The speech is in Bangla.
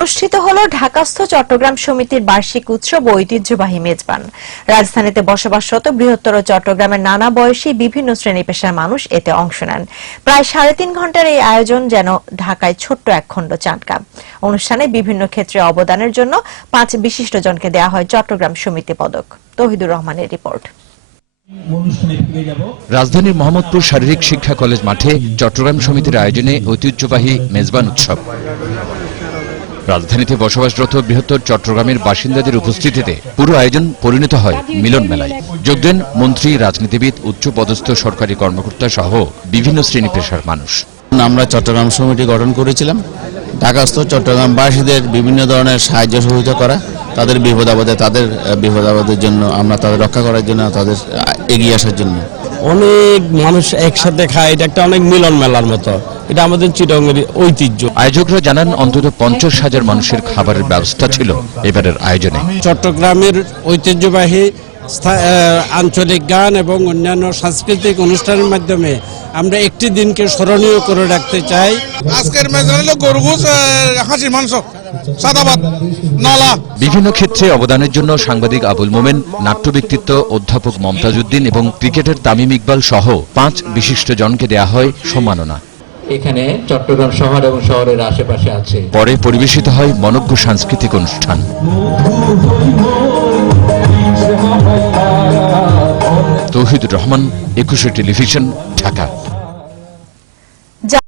অনুষ্ঠিত হলো ঢাকাস্থ চট্টগ্রাম সমিতির বার্ষিক উৎসব ও ঐতিহ্যবাহী মেজবান। রাজধানীতে বসবাসরত বৃহত্তর চট্টগ্রামের নানা বয়সী বিভিন্ন শ্রেণী পেশার মানুষ এতে অংশ নেন। প্রায় 3.5 ঘন্টার এই আয়োজন যেন ঢাকায় ছোট্ট একখণ্ড চাটকা। অনুষ্ঠানে বিভিন্ন ক্ষেত্রে অবদানের জন্য 5 বিশিষ্টজনকে দেওয়া হয় চট্টগ্রাম সমিতি পদক। তৌহিদুর রহমানের রিপোর্ট। রাজধানীর মোহাম্মদপুর শারীরিক শিক্ষা কলেজ মাঠে চট্টগ্রাম সমিতির আয়োজনে ঐতিহ্যবাহী মেজবান উৎসব। রাজধানীতে বসবাসরত বৃহত্তর চট্টগ্রামের বাসিন্দাদের উপস্থিতিতে পুরো আয়োজন পরিণত হয় মিলন মেলায়। যোগ দেন মন্ত্রী, রাজনীতিবিদ, উচ্চপদস্থ সরকারি কর্মকর্তা সহ বিভিন্ন শ্রেণী পেশার মানুষ। আমরা চট্টগ্রাম সমিতি গঠন করেছিলাম ঢাকাস্থ চট্টগ্রামবাসীদের বিভিন্ন ধরনের সাহায্য সহযোগিতা করা, তাদের বিপদাপদের জন্য আমরা তাদের রক্ষা করার জন্য, তাদের এগিয়ে আসার জন্য। অনেক মানুষ একসাথে খায়, এটা একটা অনেক মিলন মেলার মতো, এটা আমাদের চিটাগংয়ের ঐতিহ্য। আয়োজকরা জানান অন্তত 50,000 মানুষের খাবারের ব্যবস্থা ছিল এবারের আয়োজনে। চট্টগ্রামের ঐতিহ্যবাহী আঞ্চলিক গান এবং অন্যান্য সাংস্কৃতিক অনুষ্ঠানের মাধ্যমে আমরা একটি দিনকে স্মরণীয় করে রাখতে চাই। আজকের মেজান হলো গরুগোশ, হাঁসির মাংস, সাদা ভাত, নলা। বিভিন্ন ক্ষেত্রে অবদানের জন্য সাংবাদিক আবুল মোমেন, নাট্য ব্যক্তিত্ব অধ্যাপক মমতাজ উদ্দিন এবং ক্রিকেটার তামিম ইকবাল সহ 5 বিশিষ্টজনকে দেয়া হয় সম্মাননা। এখানে চট্টগ্রাম শহর এবং শহরের আশেপাশে আছে। পরে পরিবেশিত হয় মনোজ্ঞ সাংস্কৃতিক অনুষ্ঠান। তৌহিদুর রহমান, 21 টেলিভিশন, ঢাকা।